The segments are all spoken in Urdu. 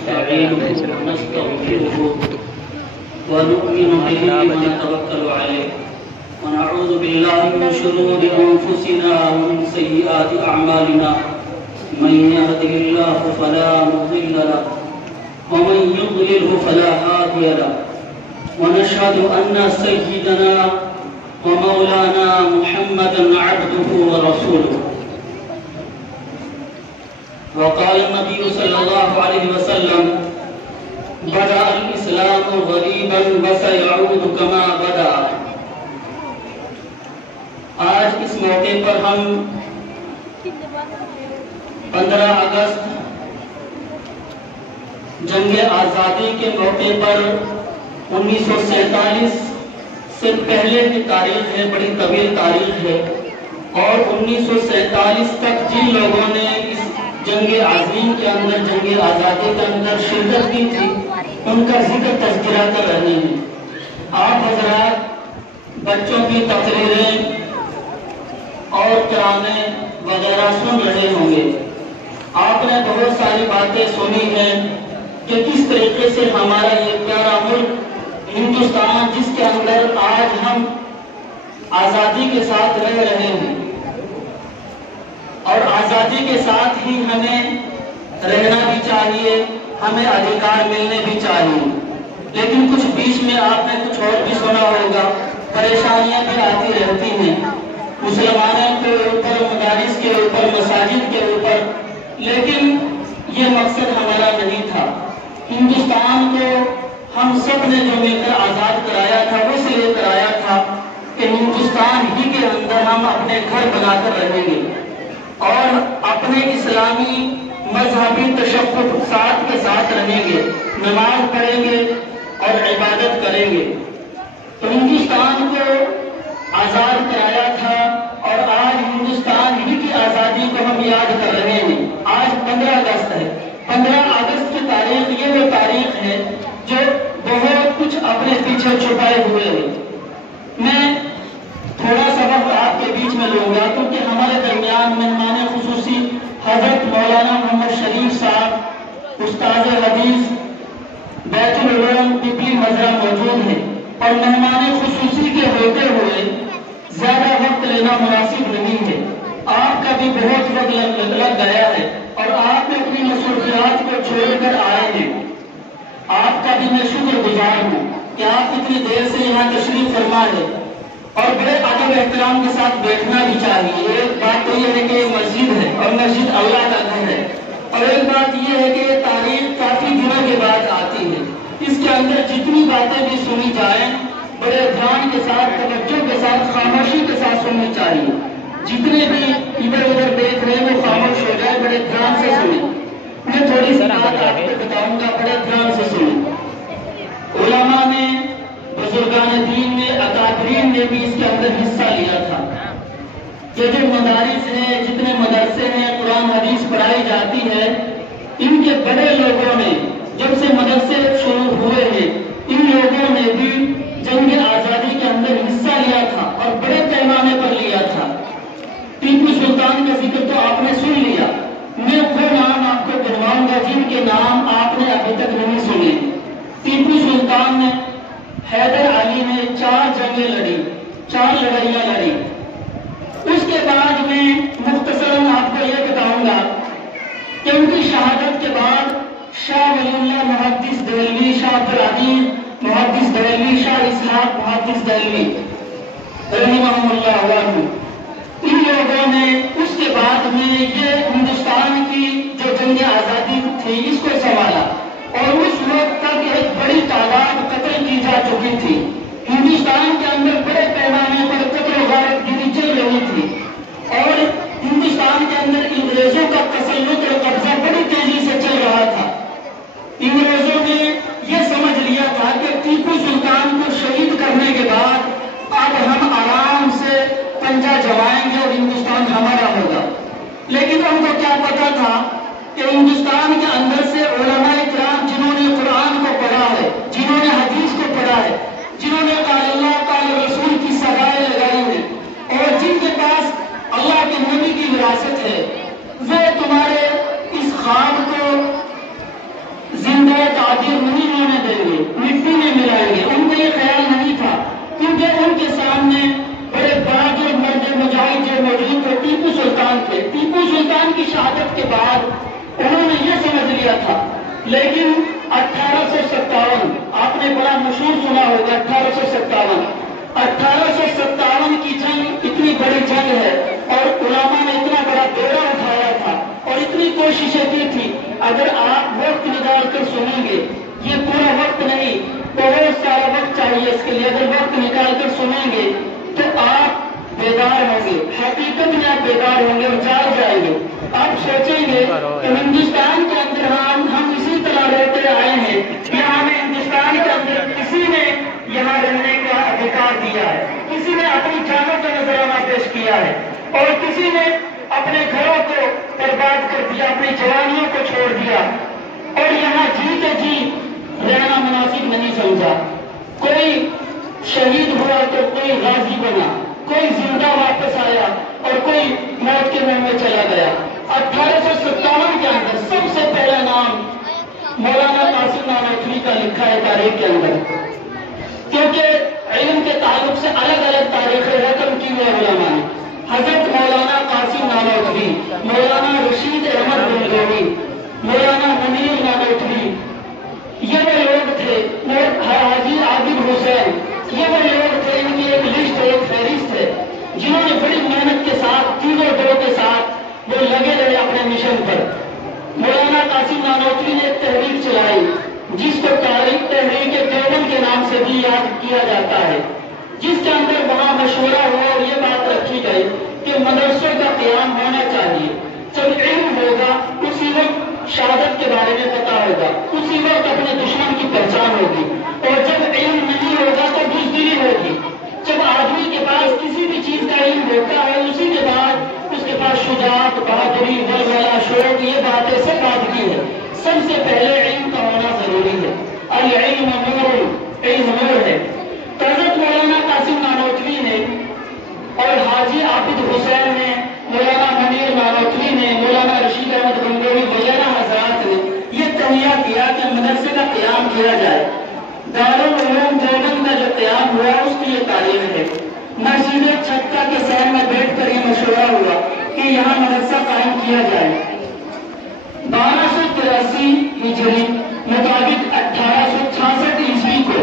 ونستعينه ونستغفره ونؤمن به ونتوكل عليه ونعوذ بالله من شرور أنفسنا ومن سيئات أعمالنا من يهده الله فلا مضل له ومن يضلله فلا هادي له ونشهد أن سيدنا ومولانا محمدا عبده ورسوله وقال النبي صلى الله عليه وسلم بدأ الإسلام غريبا وسيعود كما بدأ. آج اس موقع پر ہم 15 اگست جنگ آزادی کے موقع پر 1947 سے پہلے کی تاریخ ہے، بڑی طویل تاریخ ہے، اور 1947 تک جن لوگوں نے اس جنگ عظیم کے اندر، جنگ آزادی کے اندر شرکت کی تھی، ان کا ذکر تذکرہ کر رہے ہیں. آپ حضرات بچوں کی تقریریں اور ترانے وغیرہ سن رہے ہوں گے. آپ نے بہت ساری باتیں سنی ہیں کہ کس طریقے سے ہمارا یہ پیارا ملک ہندوستان، جس کے اندر آج ہم آزادی کے ساتھ رہ رہے ہیں اور آزادی کے ساتھ ہی ہمیں رہنا بھی چاہیے، ہمیں ادھیکار ملنے بھی چاہیے، لیکن کچھ بیچ میں آپ نے کچھ اور بھی سنا ہوگا، پریشانیاں بھی آتی رہتی ہیں مسلمانوں کے اوپر، مدارس کے اوپر، مساجد کے اوپر. لیکن یہ مقصد ہمارا نہیں تھا. ہندوستان کو ہم سب نے جو مل کر آزاد کرایا تھا، وہ اس لیے کرایا تھا کہ ہندوستان ہی کے اندر ہم اپنے گھر بنا کر رہیں گے اور اپنے اسلامی مذہبی تشبب کے ساتھ رہیں گے، نماز پڑھیں گے اور عبادت کریں گے. تو ہندوستان کو آزاد کرایا تھا اور آج ہندوستان ہی کی آزادی کو ہم یاد کر رہے ہیں. آج 15 اگست ہے. 15 اگست کی تاریخ یہ وہ تاریخ ہے جو بہت کچھ اپنے پیچھے چھپائے ہوئے ہے. میں تھوڑا سا وقت آپ کے بیچ میں لوں گا کیونکہ ہمارے درمیان مہمان خصوصی حضرت مولانا محمد شریف صاحب، استاد حدیث بیت العلوم پپلی مزرعہ موجود ہیں، اور مہمان خصوصی کے ہوتے ہوئے زیادہ وقت لینا مناسب نہیں ہے. آپ کا بھی بہت وقت لگ گیا ہے اور آپ اپنی مصروفیات کو چھوڑ کر آئے ہیں. آپ کا بھی میں شکر گزار ہوں کہ آپ اتنی دیر سے یہاں تشریف فرما ہے اور بڑے ادب احترام کے ساتھ بیٹھنا بھی چاہیے. ایک بات تو یہ ہے کہ یہ مسجد ہے اور مسجد اللہ کا گھر ہے، اور ایک بات یہ ہے کہ یہ تاریخ کافی دنوں کے بعد آتی ہے. اس کے اندر جتنی باتیں بھی سنی جائیں بڑے دھیان کے ساتھ، توجہ کے ساتھ، خاموشی کے ساتھ سننی چاہیے. جتنے بھی ادھر ادھر دیکھ رہے ہیں وہ خاموش ہو جائے، بڑے دھیان سے سنیں. میں تھوڑی سی بات آپ کو بتاؤں گا، بڑے دھیان سے سنیں. علماء نے، بزرگان دین نے، اکابرین نے بھی اس کے اندر حصہ لیا تھا. یہ جو مدارس ہیں، جتنے مدرسے ہیں، قرآن حدیث پڑھائی جاتی ہے، ان کے بڑے لوگوں نے جب سے مدرسے شروع ہوئے ہیں، ان لوگوں نے بھی جنگ آزادی کے اندر حصہ لیا تھا اور بڑے پیمانے پر لیا تھا. ٹیپو سلطان کا ذکر تو آپ نے سن لیا. میں وہ نام آپ کو گنواؤں گا جن کے نام آپ نے ابھی تک نہیں سنے. ٹیپو سلطان نے، حیدر علی نے 4 جنگیں لڑی، 4 لڑائیاں لڑی. اس کے بعد میں مختصراً آپ کو یہ بتاؤں گا کہ ان کی شہادت کے بعد شاہ ولی اللہ محدث دہلوی، شاہ عبدالعزیز محدث دہلوی، شاہ اسحاق محدث دہلوی رحمہم اللہ عنہ، ان لوگوں نے اس کے بعد میں یہ ہندوستان کی جو جنگ آزادی تھی اس کو سنبھالا. اور اس وقت تک ایک بڑی تعداد قتل کی جا چکی تھی. ہندوستان کے اندر بڑے پیمانے پر قتل و غارت گری چل رہی تھی اور ہندوستان کے اندر انگریزوں کا تسلط اور قبضہ بڑی تیزی سے چل رہا تھا. انگریزوں نے یہ سمجھ لیا تھا کہ ٹیپو سلطان کو شہید کرنے کے بعد اب ہم آرام سے پنجہ جمائیں گے اور ہندوستان ہمارا ہوگا. لیکن ان کو کیا پتا تھا کہ ہندوستان کے اندر سے علماء کرام جنہوں نے قرآن کو پڑھا ہے، جنہوں نے حدیث کو پڑھا ہے، جنہوں نے قال اللہ قال رسول کی سرائیں لگائی ہیں اور جن کے پاس اللہ کے نبی کی وراثت ہے، وہ تمہارے اس خواب کو حاضر نہیں ہونے دیں گے، مٹی میں ملائیں گے۔ ان کو یہ خیال نہیں تھا، کیونکہ ان کے سامنے بڑے باز اور مرد مجاہد جو موجود تھے ٹیپو سلطان تھے۔ ٹیپو سلطان کی شہادت کے بعد انہوں نے یہ سمجھ لیا تھا، لیکن 1857 آپ نے بڑا مشہور سنا ہوگا 1857 کی جنگ اتنی بڑی جنگ ہے اور علماء نے اتنا بڑا بیڑا اٹھایا تھا اور اتنی کوششیں کی تھی۔ اگر آپ وقت نکال کر سنیں گے، یہ پورا وقت نہیں، بہت سارا وقت چاہیے اس کے لیے، اگر وقت نکال کر سنیں گے تو آپ بیدار ہوں گے، حقیقت میں آپ بیدار ہوں گے اور جاگ جائیں گے۔ آپ سوچیں گے کہ ہندوستان کے اندر ہم اسی طرح رہتے آئے ہیں، یا ہمیں ہندوستان کے اندر کسی نے یہاں رہنے کا ادھیکار دیا ہے، کسی نے اپنی جانوں کا نذرانہ پیش کیا ہے اور کسی نے اپنے گھروں کو برباد کر دیا، اپنی جوانیوں کو چھوڑ دیا اور یہاں جیتے جی رہنا مناسب نہیں سمجھا۔ کوئی شہید ہوا تو کوئی غازی بنا، کوئی زندہ واپس آیا اور کوئی موت کے منہ میں چلا گیا۔ 1857 کے اندر سب سے پہلا نام مولانا قاسم نانوتوی کا لکھا ہے تاریخ کے اندر، کیونکہ علم کے تعلق سے الگ الگ تاریخیں رقم کی ہوئے علماء نے۔ حضرت مولانا قاسم نانوتوی، مولانا رشید احمد گنگوہی، مولانا منیر نانوتوی، یہ وہ لوگ تھے، حاجی عابد حسین، یہ وہ لوگ تھے، ان کی ایک لسٹ ایک فہرست ہے، جنہوں نے بڑی محنت کے ساتھ تین اور دو کے ساتھ وہ لگے رہے اپنے مشن پر۔ مولانا قاسم نانوتوی نے ایک تحریک چلائی جس کو تحریک دیوبند کے نام سے بھی یاد کیا جاتا ہے، جس کے اندر وہاں مشورہ ہوا اور یہ بات رکھی گئی کہ مدرسوں کا قیام ہونا چاہیے۔ جب علم ہوگا اسی وقت شہادت کے بارے میں پتا ہوگا، اسی وقت اپنے دشمن کی پہچان ہوگی، اور جب علم نہیں ہوگا تو بزدلی ہوگی۔ جب آدمی کے پاس کسی بھی چیز کا علم ہوتا ہے اسی کے بعد اس کے پاس شجاعت، بہادری، ولولہ، شوق، یہ باتیں سب بات کی ہے۔ سب سے پہلے علم کا ہونا ضروری ہے۔ العلم نور، علم نور ہے۔ حضرت مولانا قاسم نانوتوی نے اور حاجی عابد حسین نے، مولانا منیر نانوتوی نے، مولانا رشید احمد گنگوہی وغیرہ حضرات نے یہ تہیہ کیا کہ مدرسے کا قیام کیا جائے۔ دارالعلوم دیوبند کا جو قیام ہوا اس کی یہ تاریخ ہے۔ مسجد چھکا کے سہن میں بیٹھ کر یہ مشورہ ہوا کہ یہاں مدرسہ قائم کیا جائے۔ 1283 ہجری مطابق 1866 عیسوی کو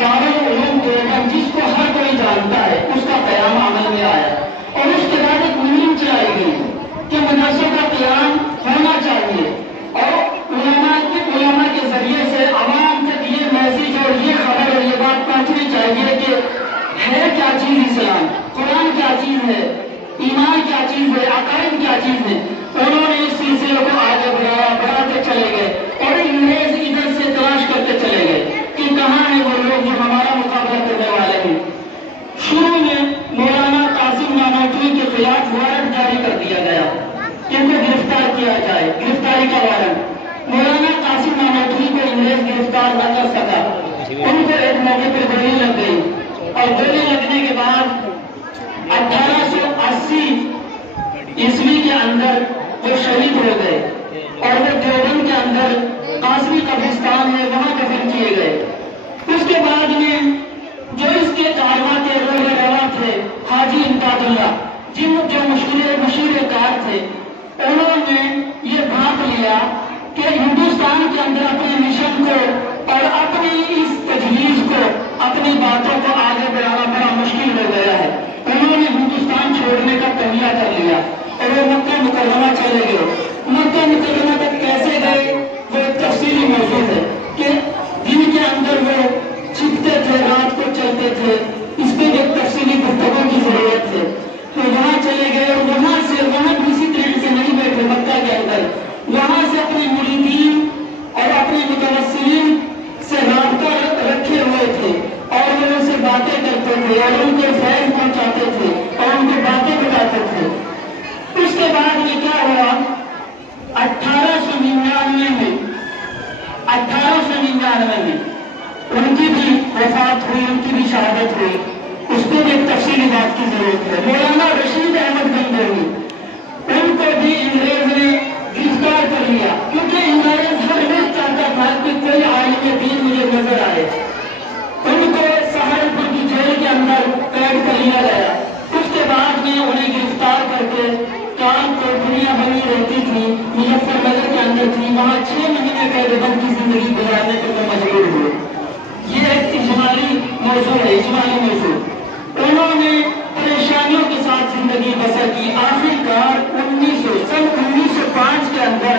دارالعلوم دیوبند، جس کو ہر کوئی جانتا ہے، اس کا قیام عمل میں آیا اور اس کے بعد ایک مہم چلائی گئی کہ مدرسوں کا قیام ہونا چاہیے اور علماء کے ذریعے سے عوام تک یہ میسج اور یہ خبر اور یہ بات پہنچنی چاہیے کہ ہے کیا چیز اسلام، قرآن کیا چیز ہے، ایمان کیا چیز ہے، عقائد کیا چیز ہے۔ انہوں نے اس سلسلے کو آگے بڑھاتے چلے گئے اور انگریز ادھر سے تلاش کرتے چلے گئے کہ کہاں ہیں وہ لوگ جو ہمارا مقابلہ کرنے والے ہیں۔ شروع میں مولانا قاسم نانوتوی کے خلاف وارنٹ جاری کر دیا گیا کہ ان کو گرفتار کیا جائے، گرفتاری کا وارنٹ۔ مولانا قاسم نانوتوی کو انگریز گرفتار نہ کر سکا، ان کو ایک موقع پہ گولی لگ گئی اور گولی لگنے کے بعد 1880 عیسوی کے اندر وہ شہید ہو گئے اور وہ دیوبند کے اندر قاسمی قبرستان ہے وہاں دفن کیے گئے۔ اس کے بعد میں جو اس کے کارواں کے رواں تھے، حاجی امداد اللہ، جو مشہور کار تھے، انہوں نے یہ بھانپ لیا کہ ہندوستان کے اندر اپنے مشن کو اور اپنی اس تجویز کو، اپنی باتوں کو آگے بڑھانا بڑا مشکل ہو گیا ہے۔ انہوں نے ہندوستان چھوڑنے کا تہیہ کر لیا اور وہ مکہ مکرمہ چلے گئے۔ مکہ مکرمہ تک کیسے گئے وہ ایک تفصیلی موضوع ہے کہ دن کے اندر وہ چھپتے تھے، رات کو چلتے تھے، اس پہ ایک تفصیلی گفتگو کی ضرورت ہے۔ تو وہاں چلے گئے اور وہاں بھی اسی طرح سے نہیں بیٹھے مکہ کے اندر، وہاں سے اپنے مریدین اور اپنے متوسلین سے رابطہ رکھے ہوئے تھے اور وہ ان سے باتیں کرتے تھے اور ان کو فیض پہنچاتے تھے اور ان کو باتیں بتاتے تھے۔ اس کے بعد میں کیا ہوا، 1899 میں ان کی بھی وفات ہوئی، ان کی بھی شہادت ہوئی۔ اس کو بھی ایک تفصیلی بات کی ضرورت ہے۔ مولانا رشید احمد گنگوہی، ان کو بھی انگریز نے گرفتار کر لیا کیونکہ انگریز ہر وقت چاہتا تھا کہ کوئی عالم وہاں 6 مہینے قید بند کی زندگی گزارنے پر وہ مجبور ہوئے۔ یہ ایک اجمالی موضوع ہے، اجمالی موضوع۔ انہوں نے پریشانیوں کے ساتھ زندگی بسر کی، آخر کار 1905 کے اندر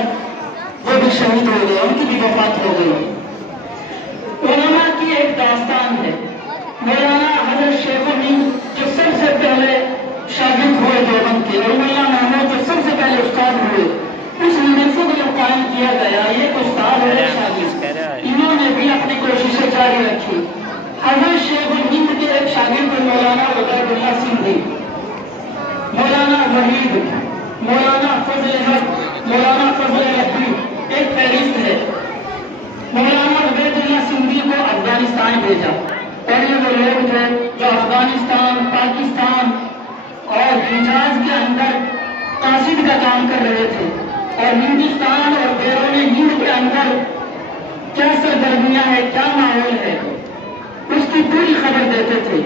وہ بھی شہید ہو گئے، ان کی بھی وفات ہو گئی۔ علماء کی ایک داستان ہے، مولانا حضرت شیخ الہند جو سب سے پہلے شاگرد ہوئے دیوبند کے، اور مولانا محمود جو سب سے پہلے استاد ہوئے، اس مدرسے کو جب قائم کیا گیا، یہ استاد اور شاگرد انہوں نے بھی اپنی کوششیں جاری رکھی۔ حضرت شیخ الہند کے ایک شاگرد مولانا عبید اللہ سندھی، مولانا وحید، مولانا فضل حق، مولانا فضل ربی ایک فہرست ہے۔ مولانا عبید اللہ سندھی کو افغانستان بھیجا، اور یہ وہ لوگ تھے جو افغانستان، پاکستان اور حجاز کے اندر قاصد کا کام کر رہے تھے، اور ہندوستان اور بیرون ہند کے اندر کیا سرگرمیاں ہیں، کیا ماحول ہے، اس کی پوری خبر دیتے تھے۔